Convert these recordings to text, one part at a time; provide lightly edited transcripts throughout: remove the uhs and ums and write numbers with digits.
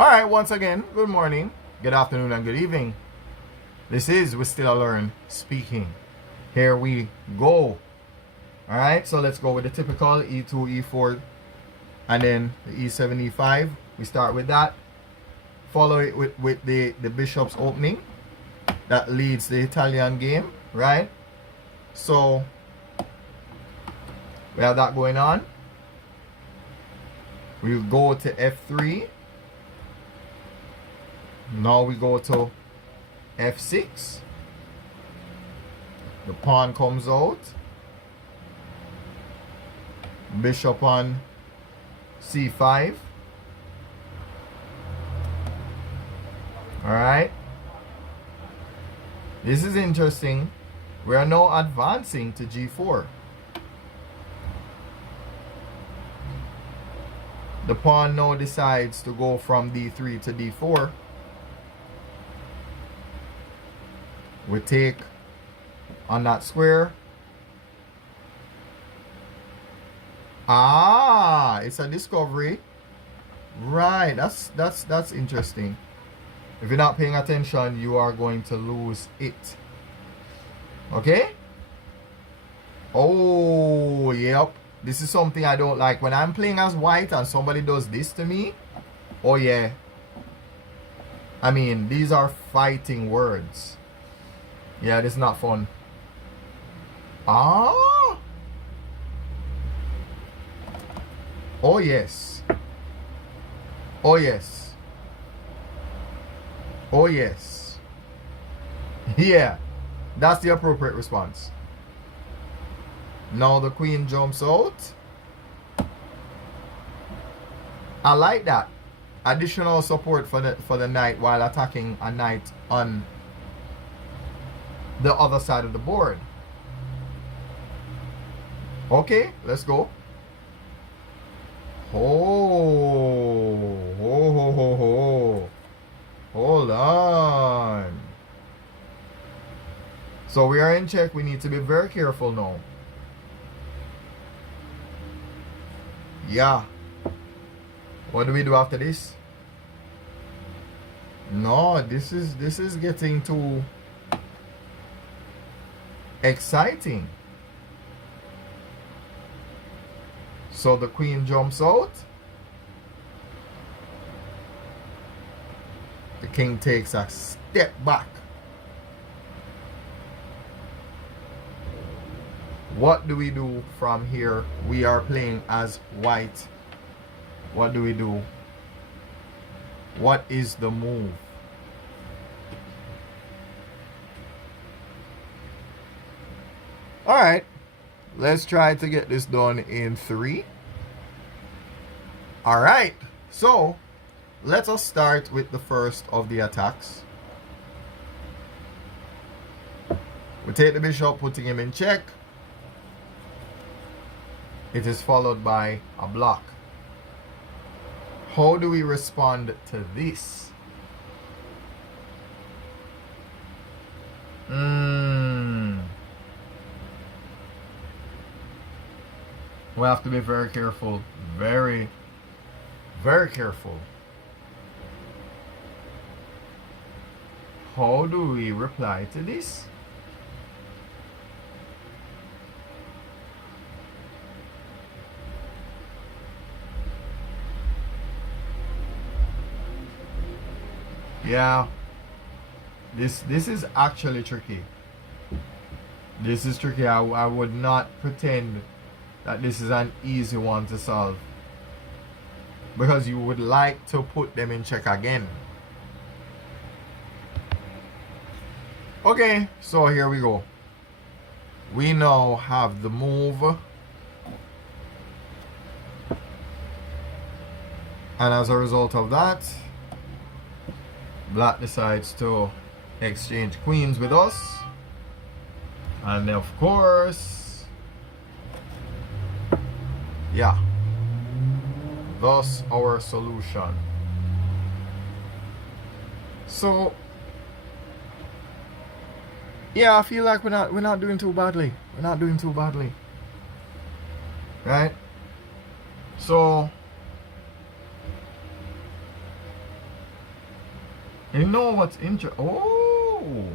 Alright, once again, good morning, good afternoon, and good evening. This is WiStillaLearn speaking. Here we go. Alright, so let's go with the typical E2, E4, and then the E7, E5. We start with that. Follow it with the bishop's opening. That leads the Italian game, right? So, we have that going on. We'll go to F3. Now we go to F6. The pawn comes out. Bishop on C5. Alright. This is interesting. We are now advancing to G4. The pawn now decides to go from D3 to D4. We take on that square. Ah, it's a discovery. Right, that's interesting. If you're not paying attention, you are going to lose it. Okay? Oh, yep. This is something I don't like. When I'm playing as white and somebody does this to me, oh yeah. I mean, these are fighting words. Yeah, this is not fun. Ah! Oh yes. Oh yes. Oh yes. Yeah, that's the appropriate response. Now the queen jumps out. I like that. Additional support for the knight while attacking a knight on the other side of the board. Okay, let's go. Oh. Hold on. So we are in check. We need to be very careful now. Yeah. What do we do after this? No, this is getting too exciting. So the queen jumps out. The king takes a step back. What do we do from here? We are playing as white. What do we do? What is the move? Alright, let's try to get this done in 3. Alright, so let us start with the first of the attacks. We take the bishop, putting him in check. It is followed by a block. How do we respond to this? We have to be very careful. Very, very careful. How do we reply to this? Yeah, this is actually tricky. This is tricky. I would not pretend that this is an easy one to solve, because you would like to put them in check again. Okay, so here we go. We now have the move, and as a result of that, Black decides to exchange queens with us. And of course, yeah, thus our solution. So yeah, I feel like we're not doing too badly. We're not doing too badly. Right? So You know what's interesting? Oh!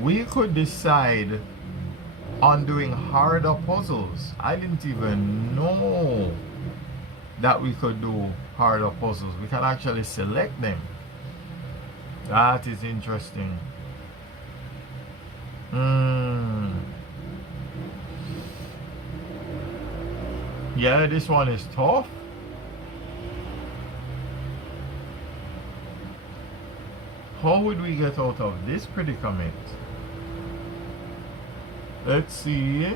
We could decide on doing harder puzzles. I didn't even know that we could do harder puzzles. We can actually select them. That is interesting. Yeah, this one is tough. How would we get out of this predicament? Let's see.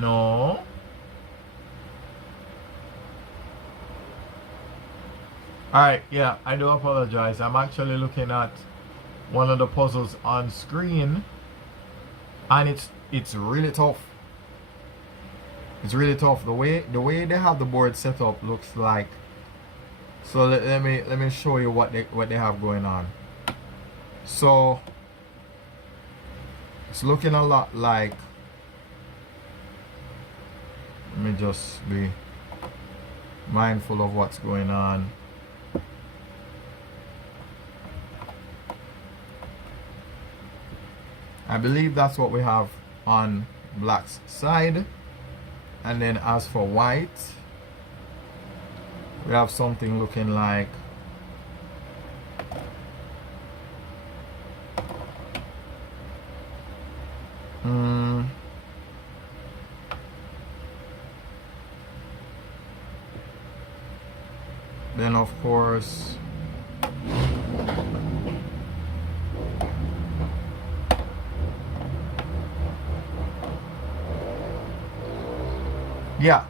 No. Alright, yeah, I do apologize. I'm actually looking at one of the puzzles on screen, and it's really tough. It's really tough. The way they have the board set up looks like. So let me show you what they have going on. So it's looking a lot like. Let me just be mindful of what's going on. I believe that's what we have on black's side. And then as for white, we have something looking like then of course yeah,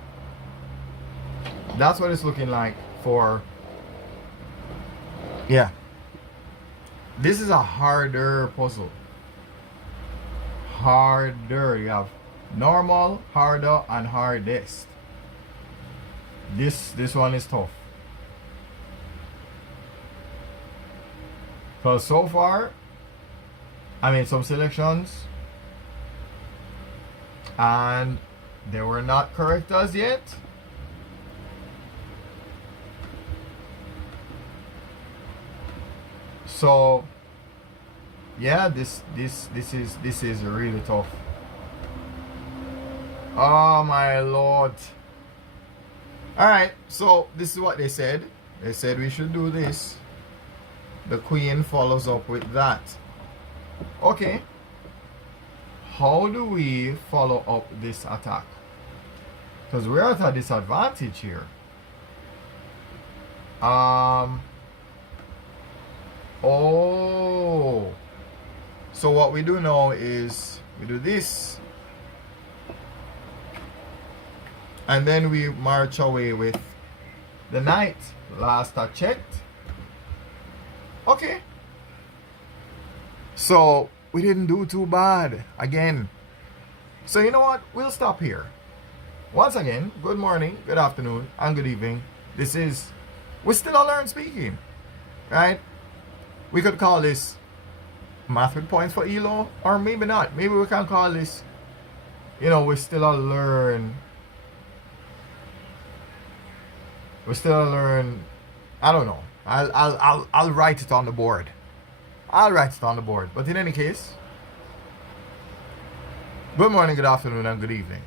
that's what it's looking like for. Yeah, this is a harder puzzle. Harder. You have normal, harder, and hardest. This one is tough. Because so far, I made some selections and they were not correct as yet. So yeah, this is really tough. Oh my lord. Alright, so this is what they said. They said we should do this. The queen follows up with that. Okay. How do we follow up this attack? Because we're at a disadvantage here. Oh. So what we do now is we do this. And then we march away with the knight. Last I checked. Okay. So we didn't do too bad again. So you know what? We'll stop here. Once again, good morning, good afternoon, and good evening. This is WiStillaLearn speaking. Right? We could call this math with points for ELO, or maybe not. Maybe we can call this, you know, WiStillaLearn. WiStillaLearn. I don't know. I'll write it on the board. I'll write it on the board. But in any case, good morning, good afternoon, and good evening.